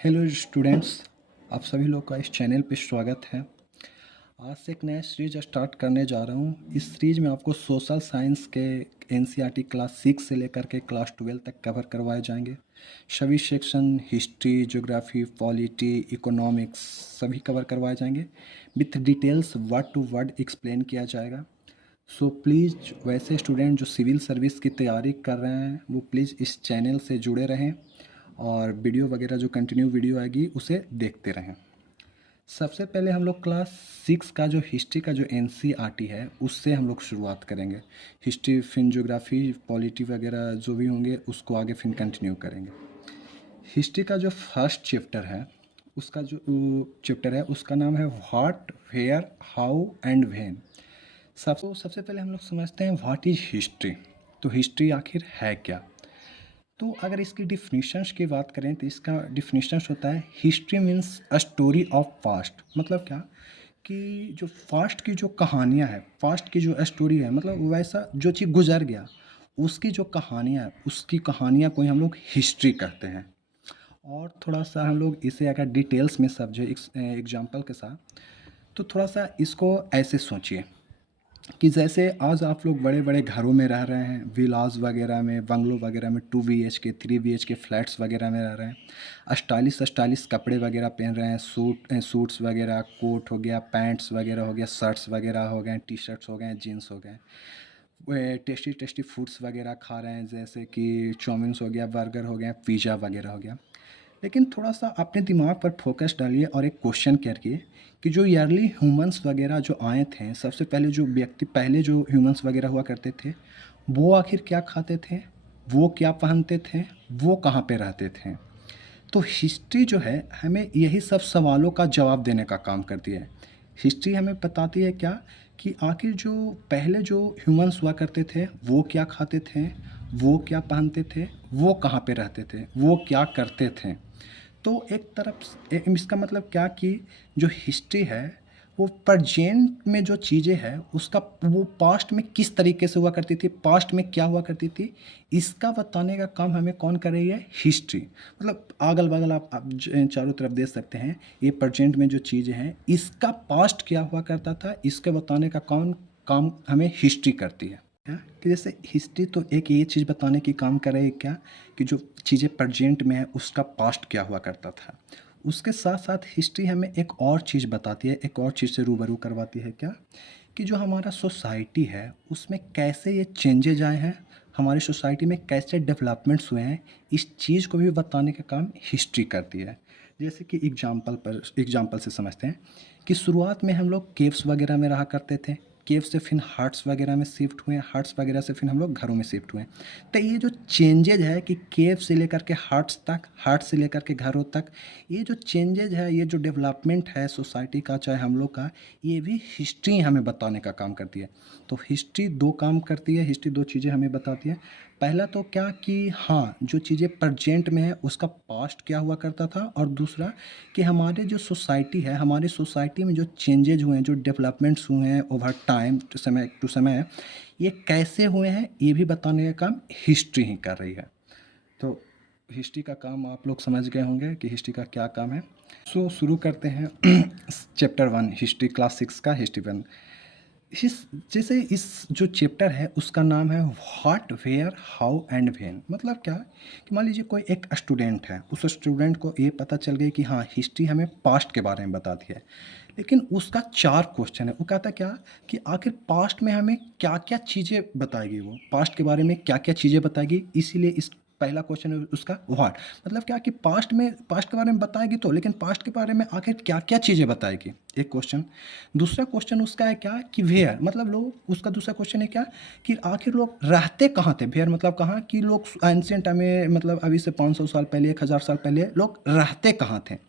Hello students, आप सभी लोग का इस चैनल पे स्वागत है। आज से एक नया सीरीज स्टार्ट करने जा रहा हूँ। इस सीरीज में आपको सोशल साइंस के एनसीईआरटी क्लास 6 से लेकर के क्लास 12 तक कवर करवाए जाएंगे। सभी section history, geography, polity, economics सभी कवर करवाए जाएंगे। With details word to word explain किया जाएगा। सो प्लीज़ वैसे स्टूडेंट जो सिविल सर्विस की तैयारी कर रहे हैं वो प्लीज़ इस चैनल से जुड़े रहें और वीडियो वगैरह जो कंटिन्यू वीडियो आएगी उसे देखते रहें। सबसे पहले हम लोग क्लास 6 का जो हिस्ट्री का जो एनसीईआरटी है उससे हम लोग शुरुआत करेंगे। हिस्ट्री फिर ज्योग्राफी पॉलिटी वगैरह जो भी होंगे उसको आगे फिर कंटिन्यू करेंगे। हिस्ट्री का जो फर्स्ट चैप्टर है उसका जो चैप्टर है उसका नाम है what, where, how and when. सबसे पहले हम लोग समझते हैं व्हाट इज़ हिस्ट्री। तो हिस्ट्री आखिर है क्या। तो अगर इसकी डिफिनीशंस की बात करें तो इसका डिफिनीशंस होता है history means a story of past. मतलब क्या कि जो पास्ट की जो कहानियाँ हैं, पास्ट की जो स्टोरी है, मतलब वैसा जो चीज़ गुजर गया उसकी जो कहानियाँ हैं उसकी कहानियाँ को ही हम लोग हिस्ट्री कहते हैं। और थोड़ा सा हम लोग इसे अगर डिटेल्स में समझे एग्जाम्पल के साथ तो थोड़ा सा इसको ऐसे सोचिए कि जैसे आज आप लोग बड़े बड़े घरों में रह रहे हैं, विलाज वगैरह में, बंगलो वगैरह में, 2 BHK 3 BHK फ्लैट्स वगैरह में रह रहे हैं। स्टाइलिश स्टाइलिश कपड़े वगैरह पहन रहे हैं, सूट्स वगैरह, कोट हो गया, पैंट्स वगैरह हो गया, शर्ट्स वगैरह हो गए, टी शर्ट्स हो गए, जीन्स हो गए। टेस्टी टेस्टी फूड्स वगैरह खा रहे हैं जैसे कि चाउमीन्स हो गया, बर्गर हो गया, पिज़्ज़ा वगैरह हो गया। लेकिन थोड़ा सा अपने दिमाग पर फोकस डालिए और एक क्वेश्चन करिए कि जो ईयरली ह्यूमंस वगैरह जो आए थे, सबसे पहले जो व्यक्ति, पहले जो ह्यूमंस वगैरह हुआ करते थे, वो आखिर क्या खाते थे, वो क्या पहनते थे, वो कहाँ पे रहते थे। तो हिस्ट्री जो है हमें यही सब सवालों का जवाब देने का काम करती है। हिस्ट्री हमें बताती है क्या कि आखिर जो पहले जो ह्यूमंस हुआ करते थे वो क्या खाते थे, वो क्या पहनते थे, वो कहाँ पे रहते थे, वो क्या करते थे। तो एक तरफ इसका मतलब क्या कि जो हिस्ट्री है वो प्रेजेंट में जो चीज़ें हैं उसका वो पास्ट में किस तरीके से हुआ करती थी, पास्ट में क्या हुआ करती थी, इसका बताने का काम हमें कौन कर रही है, हिस्ट्री। मतलब अगल बगल आप चारों तरफ देख सकते हैं, ये प्रेजेंट में जो चीज़ें हैं इसका पास्ट क्या हुआ करता था इसके बताने का कौन काम हमें हिस्ट्री करती है। क्या कि जैसे हिस्ट्री तो एक ये चीज़ बताने की काम कर रही है क्या कि जो चीज़ें प्रेजेंट में है उसका पास्ट क्या हुआ करता था। उसके साथ साथ हिस्ट्री हमें एक और चीज़ बताती है, एक और चीज़ से रूबरू करवाती है क्या कि जो हमारा सोसाइटी है उसमें कैसे ये चेंजेज आए हैं, हमारी सोसाइटी में कैसे डेवलपमेंट्स हुए हैं, इस चीज़ को भी बताने का काम हिस्ट्री करती है। जैसे कि एग्जाम्पल से समझते हैं कि शुरुआत में हम लोग केव्स वगैरह में रहा करते थे, केव से फिर हट्स वगैरह में शिफ्ट हुए, हट्स वगैरह से फिर हम लोग घरों में शिफ्ट हुए। तो ये जो चेंजेज है कि केव से लेकर के हट्स तक, हट्स से लेकर के घरों तक, ये जो चेंजेज है, ये जो डेवलपमेंट है सोसाइटी का चाहे हम लोग का, ये भी हिस्ट्री हमें बताने का काम करती है। तो हिस्ट्री दो काम करती है, हिस्ट्री दो चीज़ें हमें बताती है। पहला तो क्या कि हाँ जो चीज़ें प्रेजेंट में है उसका पास्ट क्या हुआ करता था, और दूसरा कि हमारे जो सोसाइटी है, हमारी सोसाइटी में जो चेंजेज हुए हैं, जो डेवलपमेंट्स हुए हैं ओवर टाइम, समय टू समय, ये कैसे हुए हैं ये भी बताने का काम हिस्ट्री ही कर रही है। तो हिस्ट्री का काम आप लोग समझ गए होंगे कि हिस्ट्री का क्या काम है। सो शुरू करते हैं चैप्टर 1 हिस्ट्री क्लास 6 का हिस्ट्री 1। इस जैसे इस जो चैप्टर है उसका नाम है what, where, how and when. मतलब क्या कि मान लीजिए कोई एक स्टूडेंट है, उस स्टूडेंट को ये पता चल गई कि हाँ हिस्ट्री हमें पास्ट के बारे में बताती है, लेकिन उसका 4 क्वेश्चन है। वो कहता क्या कि आखिर पास्ट में हमें क्या क्या चीज़ें बताएगी, वो पास्ट के बारे में क्या क्या चीज़ें बताएगी। इसीलिए इस पहला क्वेश्चन है उसका व्हाट। मतलब क्या कि पास्ट के बारे में बताएगी तो, लेकिन पास्ट के बारे में आखिर क्या क्या चीज़ें बताएगी, एक क्वेश्चन। दूसरा क्वेश्चन उसका है क्या कि वेयर, मतलब लोग, उसका दूसरा क्वेश्चन है क्या कि आखिर लोग रहते कहाँ थे। वेयर मतलब कहाँ कि लोग एंशियंट में, मतलब अभी से 500 साल पहले, 1000 साल पहले लोग रहते कहाँ थे।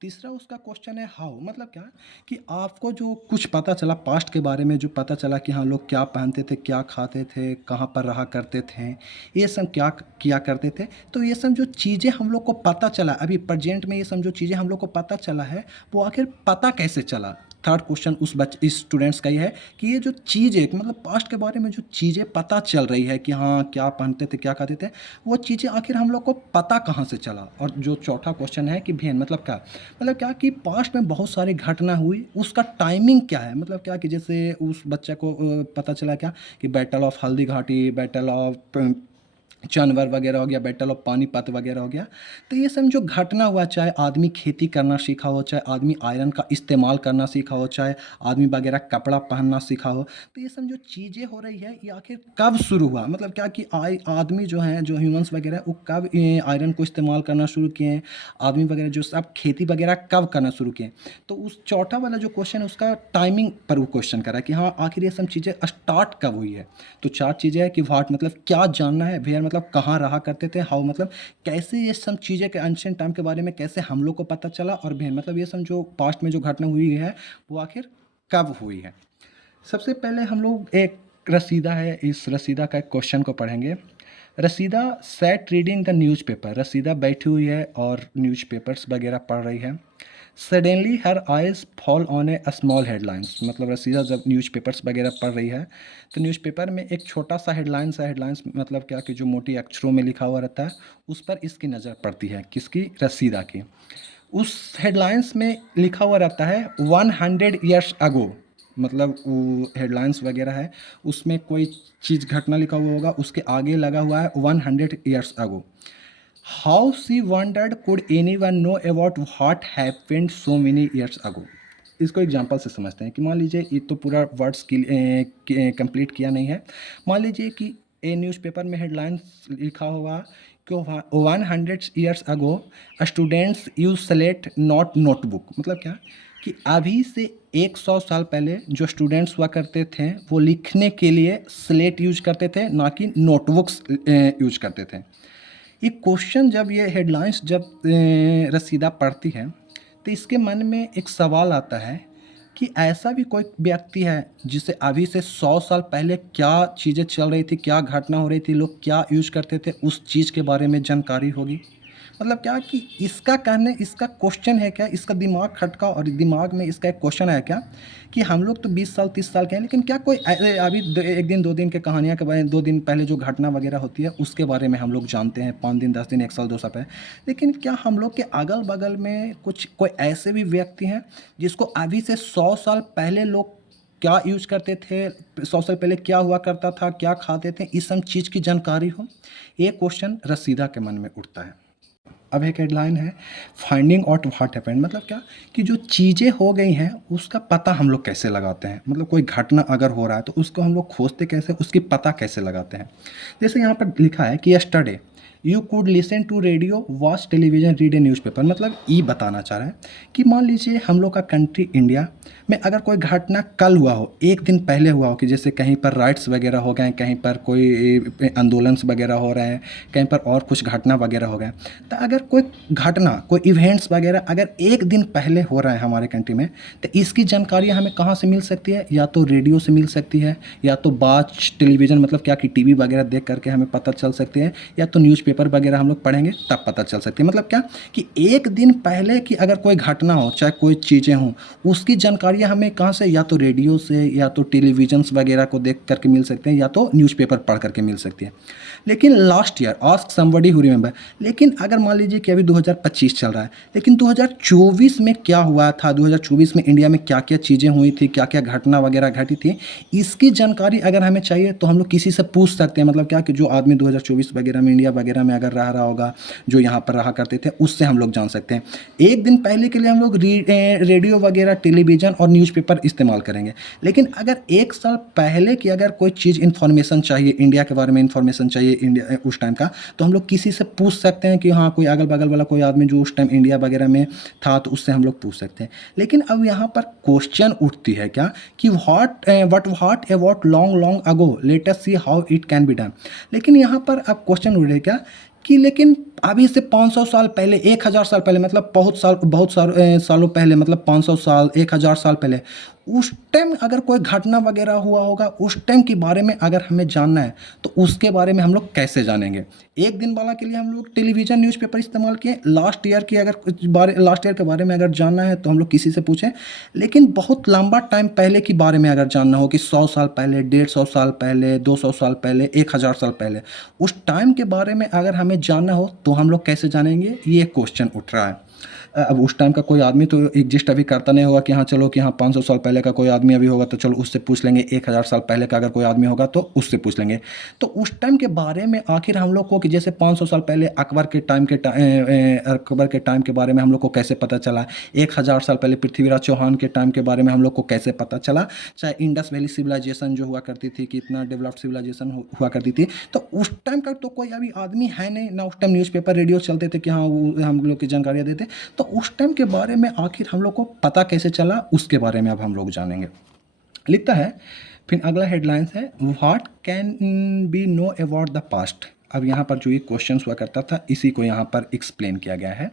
तीसरा उसका क्वेश्चन है हाउ, मतलब क्या कि आपको जो कुछ पता चला पास्ट के बारे में, जो पता चला कि हाँ लोग क्या पहनते थे, क्या खाते थे, कहाँ पर रहा करते थे, ये सब क्या किया करते थे। तो ये सब जो चीज़ें हम लोग को पता चला अभी प्रेजेंट में, ये सब जो चीज़ें हम लोग को पता चला है वो आखिर पता कैसे चला थर्ड क्वेश्चन इस स्टूडेंट्स का ही है कि ये जो चीज़ें मतलब पास्ट के बारे में जो चीज़ें पता चल रही है कि हाँ क्या पहनते थे क्या खाते थे, वो चीज़ें आखिर हम लोग को पता कहाँ से चला। और जो चौथा क्वेश्चन है कि भेन मतलब क्या कि पास्ट में बहुत सारी घटना हुई, उसका टाइमिंग क्या है, मतलब क्या कि जैसे उस बच्चे को पता चला क्या कि battle of Haldi Ghati, battle of जानवर वगैरह हो गया, बैटल ऑफ पानीपत वगैरह हो गया। तो ये सब जो घटना हुआ, चाहे आदमी खेती करना सीखा हो, चाहे आदमी आयरन का इस्तेमाल करना सीखा हो, चाहे आदमी वगैरह कपड़ा पहनना सीखा हो, तो ये सब जो चीज़ें हो रही है ये आखिर कब शुरू हुआ, मतलब क्या कि आदमी जो हैं जो ह्यूमंस वगैरह वो कब आयरन को इस्तेमाल करना शुरू किए हैं, आदमी वगैरह जो सब खेती वगैरह कब करना शुरू किए। तो उस चौथा वाला जो क्वेश्चन है उसका टाइमिंग पर वो क्वेश्चन करा कि हाँ आखिर ये सब चीज़ें स्टार्ट कब हुई है। तो चार चीज़ें हैं कि व्हाट मतलब क्या जानना है, वेयर मतलब कहाँ रहा करते थे, हाउ मतलब कैसे ये सब चीज़ें के एंशिएंट टाइम के बारे में कैसे हम लोग को पता चला, और वेयर मतलब ये सब जो पास्ट में जो घटना हुई है वो आखिर कब हुई है। सबसे पहले हम लोग एक रसीदा है, इस रसीदा का एक क्वेश्चन को पढ़ेंगे। रसीदा सैट रीडिंग द न्यूज़पेपर, रसीदा बैठी हुई है और न्यूज़पेपर्स वगैरह पढ़ रही है। Suddenly her eyes fall on A small headlines, मतलब रसीदा जब न्यूज़पेपर्स वगैरह पढ़ रही है तो न्यूज़पेपर में एक छोटा सा हेडलाइंस मतलब क्या कि जो मोटी अक्षरों में लिखा हुआ रहता है उस पर इसकी नज़र पड़ती है, किसकी, रसीदा की। उस हेडलाइंस में लिखा हुआ रहता है 100 ईयर्स अगो, मतलब वो हेडलाइंस वगैरह है उसमें कोई चीज़ घटना लिखा हुआ होगा, उसके आगे लगा हुआ है 100 years ago. How she wondered could anyone know about what happened so many years ago. इसको एग्जाम्पल से समझते हैं कि मान लीजिए ये तो पूरा वर्ड्स कंप्लीट किया नहीं है। मान लीजिए कि ए न्यूज़पेपर में हेडलाइंस लिखा होगा कि 100 years ago students use slate not notebook, मतलब क्या कि अभी से 100 साल पहले जो स्टूडेंट्स हुआ करते थे वो लिखने के लिए स्लेट यूज करते थे, ना कि नोटबुक्स यूज करते थे। ये क्वेश्चन जब ये हेडलाइंस जब रसीदा पढ़ती है तो इसके मन में एक सवाल आता है कि ऐसा भी कोई व्यक्ति है जिसे अभी से 100 साल पहले क्या चीज़ें चल रही थी, क्या घटना हो रही थी, लोग क्या यूज करते थे, उस चीज़ के बारे में जानकारी होगी। मतलब क्या कि इसका क्वेश्चन है क्या, इसका दिमाग खटका और दिमाग में इसका एक क्वेश्चन है क्या कि हम लोग तो 20 साल 30 साल के हैं, लेकिन क्या कोई अभी एक दिन 2 दिन के कहानियाँ के बारे में 2 दिन पहले जो घटना वगैरह होती है उसके बारे में हम लोग जानते हैं, 5 दिन 10 दिन 1 साल 2 साल पहले। लेकिन क्या हम लोग के अगल बगल में कुछ कोई ऐसे भी व्यक्ति हैं जिसको अभी से 100 साल पहले लोग क्या यूज करते थे, 100 साल पहले क्या हुआ करता था, क्या खाते थे, इस सब चीज़ की जानकारी हो। ये क्वेश्चन रसीदा के मन में उठता है। अब एक हेडलाइन है फाइंडिंग आउट व्हाट हैपेंड, मतलब क्या कि जो चीज़ें हो गई हैं उसका पता हम लोग कैसे लगाते हैं, मतलब कोई घटना अगर हो रहा है तो उसको हम लोग खोजते कैसे, उसकी पता कैसे लगाते हैं। जैसे यहाँ पर लिखा है कि yesterday you could listen to radio, watch television, read a newspaper, मतलब ये बताना चाह रहा है कि मान लीजिए हम लोग का कंट्री इंडिया में अगर कोई घटना कल हुआ हो, एक दिन पहले हुआ हो, कि जैसे कहीं पर राइट्स वगैरह हो गए, कहीं पर कोई आंदोलन वगैरह हो रहे हैं, कहीं पर और कुछ घटना वगैरह हो गए, तो अगर कोई घटना कोई इवेंट्स वगैरह अगर एक दिन पहले हो रहा है हमारे कंट्री में, तो इसकी जानकारी हमें कहाँ से मिल सकती है, या तो रेडियो से मिल सकती है, या तो वॉच टेलीविज़न मतलब क्या कि टीवी वगैरह देख करके हमें पता चल सकती है, या तो न्यूज़पेपर वगैरह हम लोग पढ़ेंगे तब पता चल सकती है। मतलब क्या कि एक दिन पहले की अगर कोई घटना हो, चाहे कोई चीज़ें हों, उसकी जानकारियाँ हमें कहाँ से, या तो रेडियो से, या तो टेलीविजन्स वगैरह को देख करके मिल सकते हैं, या तो न्यूज़पेपर पढ़ करके मिल सकती है। लेकिन last year ask somebody who remember, लेकिन अगर मान लीजिए कि अभी 2025 चल रहा है, लेकिन 2024 में क्या हुआ था, 2024 में इंडिया में क्या क्या चीज़ें हुई थी, क्या क्या घटना वगैरह घटी थी, इसकी जानकारी अगर हमें चाहिए तो हम लोग किसी से पूछ सकते हैं। मतलब क्या कि जो आदमी 2024 वगैरह में इंडिया वगैरह में अगर रह रहा होगा, जो यहाँ पर रहा करते थे, उससे हम लोग जान सकते हैं। एक दिन पहले के लिए हम लोग रेडियो वगैरह, टेलीविज़न और न्यूज़पेपर इस्तेमाल करेंगे। लेकिन अगर 1 साल पहले की अगर कोई चीज़ इन्फॉर्मेशन चाहिए, इंडिया के बारे में इन्फॉर्मेशन चाहिए इंडिया उस टाइम का, तो हम लोग किसी से पूछ सकते हैं कि हाँ कोई अगल बगल वाला कोई आदमी जो उस टाइम इंडिया वगैरह में था, तो उससे हम लोग पूछ सकते हैं। लेकिन अब यहाँ पर क्वेश्चन उठती है क्या कि what about long long ago, let us see how it can be done. लेकिन यहाँ पर अब क्वेश्चन उठ रहे क्या कि लेकिन अभी से 500 साल पहले, 1000 साल पहले, मतलब बहुत सालों पहले, मतलब 500 साल 1000 साल पहले उस टाइम अगर कोई घटना वगैरह हुआ होगा, उस टाइम के बारे में अगर हमें जानना है तो उसके बारे में हम लोग कैसे जानेंगे? एक दिन वाला के लिए हम लोग टेलीविज़न न्यूज़पेपर इस्तेमाल किए, लास्ट ईयर की अगर कुछ बारे लास्ट ईयर के बारे में अगर जानना है तो हम लोग किसी से पूछें। लेकिन बहुत लंबा टाइम पहले के बारे में अगर जानना हो कि 100 साल पहले, 150 साल पहले, 200 साल पहले, 1000 साल पहले, उस टाइम के बारे में अगर हमें जानना हो तो हम लोग कैसे जानेंगे? ये क्वेश्चन उठ रहा है। अब उस टाइम का कोई आदमी तो एग्जिस्ट अभी करता नहीं होगा कि हाँ चलो कि हाँ 500 साल पहले का कोई आदमी अभी होगा तो चलो उससे पूछ लेंगे, 1000 साल पहले का अगर कोई आदमी होगा तो उससे पूछ लेंगे। तो उस टाइम के बारे में आखिर हम लोग को कि जैसे 500 साल पहले अकबर के टाइम के बारे में हम लोग को कैसे पता चला, 1000 साल पहले पृथ्वीराज चौहान के टाइम के बारे में हम लोग को कैसे पता चला, चाहे इंडस वैली सिविलाइजेशन जो हुआ करती थी, कितना डेवलप्ड सिविलाइजेशन हुआ करती थी, तो उस टाइम का तो कोई अभी आदमी है नहीं ना, उस टाइम न्यूज़पेपर रेडियो चलते थे कि हाँ वो हम लोग की जानकारियाँ देते। तो उस टाइम के बारे में आखिर हम लोग को पता कैसे चला, उसके बारे में अब हम लोग जानेंगे। लिखता है, फिर अगला हेडलाइंस है, what can be know about the past. अब यहाँ पर जो ये क्वेश्चन हुआ करता था इसी को यहाँ पर एक्सप्लेन किया गया है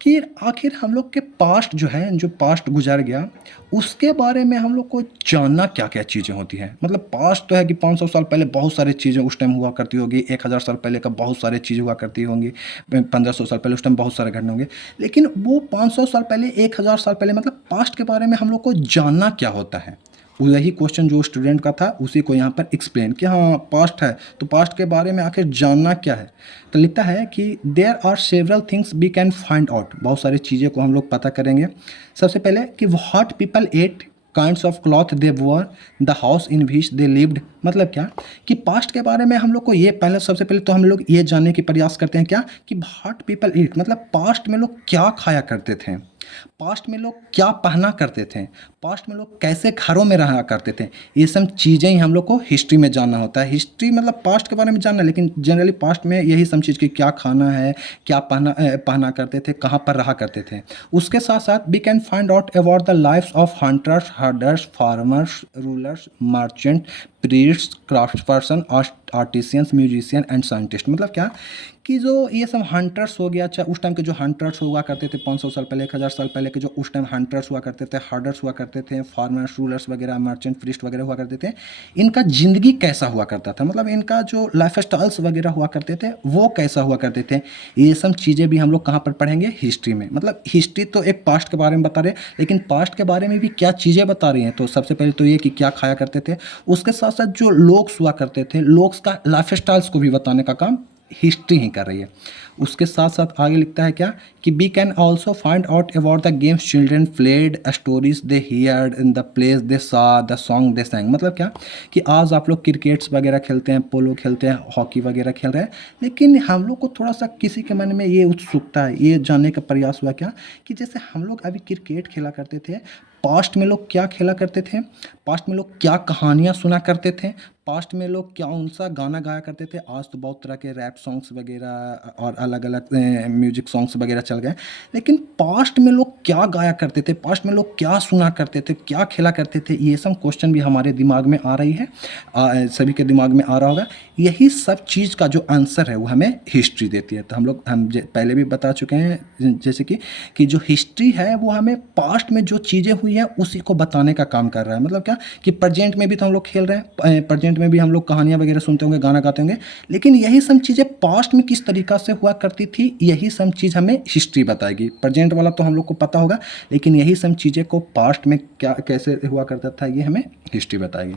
कि आखिर हम लोग के पास्ट जो है, जो पास्ट गुजर गया, उसके बारे में हम लोग को जानना क्या क्या चीज़ें होती हैं। मतलब पास्ट तो है कि 500 साल पहले बहुत सारी चीज़ें उस टाइम हुआ करती होगी, 1000 साल पहले का बहुत सारी चीज़ें हुआ करती होंगी, 1500 साल पहले उस टाइम बहुत सारे घटना होंगे। लेकिन वो 500 साल पहले, 1000 साल पहले, मतलब पास्ट के बारे में हम लोग को जानना क्या होता है, वही क्वेश्चन जो स्टूडेंट का था उसी को यहाँ पर एक्सप्लेन कि हाँ पास्ट है तो पास्ट के बारे में आखिर जानना क्या है। तो लिखता है कि there are several things we can find out, बहुत सारी चीज़ें को हम लोग पता करेंगे। सबसे पहले कि what people at, kinds of cloth they war, the house in which they lived. मतलब क्या कि पास्ट के बारे में हम लोग को ये पहले, सबसे पहले तो हम लोग ये जानने की प्रयास करते हैं क्या कि व्हाट पीपल ईट, मतलब पास्ट में लोग क्या खाया करते थे, पास्ट में लोग क्या पहना करते थे, पास्ट में लोग कैसे घरों में रहा करते थे। ये सब चीज़ें ही हम लोग को हिस्ट्री में जानना होता है। हिस्ट्री मतलब पास्ट के बारे में जानना, लेकिन जनरली पास्ट में यही सब चीज़ की क्या खाना है, क्या पहना करते थे, कहाँ पर रहा करते थे। उसके साथ साथ we can find out about the lifes of hunters, herders, farmers, rulers, merchant, priest, craftsperson, artisans, musician and scientist. मतलब क्या कि जो ये सब हंटर्स हो गया, अच्छा उस टाइम के जो हंटर्स हुआ करते थे 500 साल पहले, 1000 साल पहले के जो उस टाइम हंटर्स हुआ करते थे, हर्डर्स हुआ करते थे, फार्मर्स, रूलर्स वगैरह, मर्चेंट, प्रीस्ट वगैरह हुआ करते थे, इनका ज़िंदगी कैसा हुआ करता था, मतलब इनका जो लाइफ स्टाइल्स वगैरह हुआ करते थे वो कैसा हुआ करते थे। ये सब चीज़ें भी हम लोग कहाँ पर पढ़ेंगे? हिस्ट्री में। मतलब हिस्ट्री तो एक पास्ट के बारे में बता रहे, लेकिन पास्ट के बारे में भी क्या चीज़ें बता रही हैं। तो सबसे पहले तो ये कि क्या खाया करते थे, उसके साथ साथ जो लोग हुआ करते थे, लोग का लाइफ स्टाइल्स को भी बताने का काम हिस्ट्री ही कर रही है। उसके साथ साथ आगे लिखता है क्या कि we can also find out about the games children played, stories they heard, in the place they saw, the song दे सैंग। मतलब क्या कि आज आप लोग क्रिकेट्स वगैरह खेलते हैं, पोलो खेलते हैं, हॉकी वगैरह खेल रहे हैं, लेकिन हम लोग को थोड़ा सा किसी के मन में ये उत्सुकता है, ये जानने का प्रयास हुआ क्या कि जैसे हम लोग अभी क्रिकेट खेला करते थे, पास्ट में लोग क्या खेला करते थे, पास्ट में लोग क्या कहानियाँ सुना करते थे, पास्ट में लोग क्या कौन सा गाना गाया करते थे। आज तो बहुत तरह के रैप सॉन्ग्स वगैरह और अलग अलग म्यूजिक सॉन्ग्स वगैरह चल गए, लेकिन पास्ट में लोग क्या गाया करते थे, पास्ट में लोग क्या सुना करते थे, क्या खेला करते थे, ये सब क्वेश्चन भी हमारे दिमाग में आ रही है, सभी के दिमाग में आ रहा होगा। यही सब चीज़ का जो आंसर है वो हमें हिस्ट्री देती है। तो हम पहले भी बता चुके हैं जैसे कि जो हिस्ट्री है वो हमें पास्ट में जो चीज़ें हुई हैं उसी को बताने का काम कर रहा है। मतलब क्या कि प्रेजेंट में भी तो हम लोग खेल रहे हैं, प्रेजेंट में भी हम लोग कहानियाँ वगैरह सुनते होंगे, गाना गाते होंगे, लेकिन यही सब चीज़ें पास्ट में किस तरीक़ा से हुआ करती थी, यही सब चीज़ हमें हिस्ट्री बताएगी। प्रेजेंट वाला तो हम लोग को पता होगा, लेकिन यही सब चीज़ें को पास्ट में क्या कैसे हुआ करता था ये हमें हिस्ट्री बताएगी।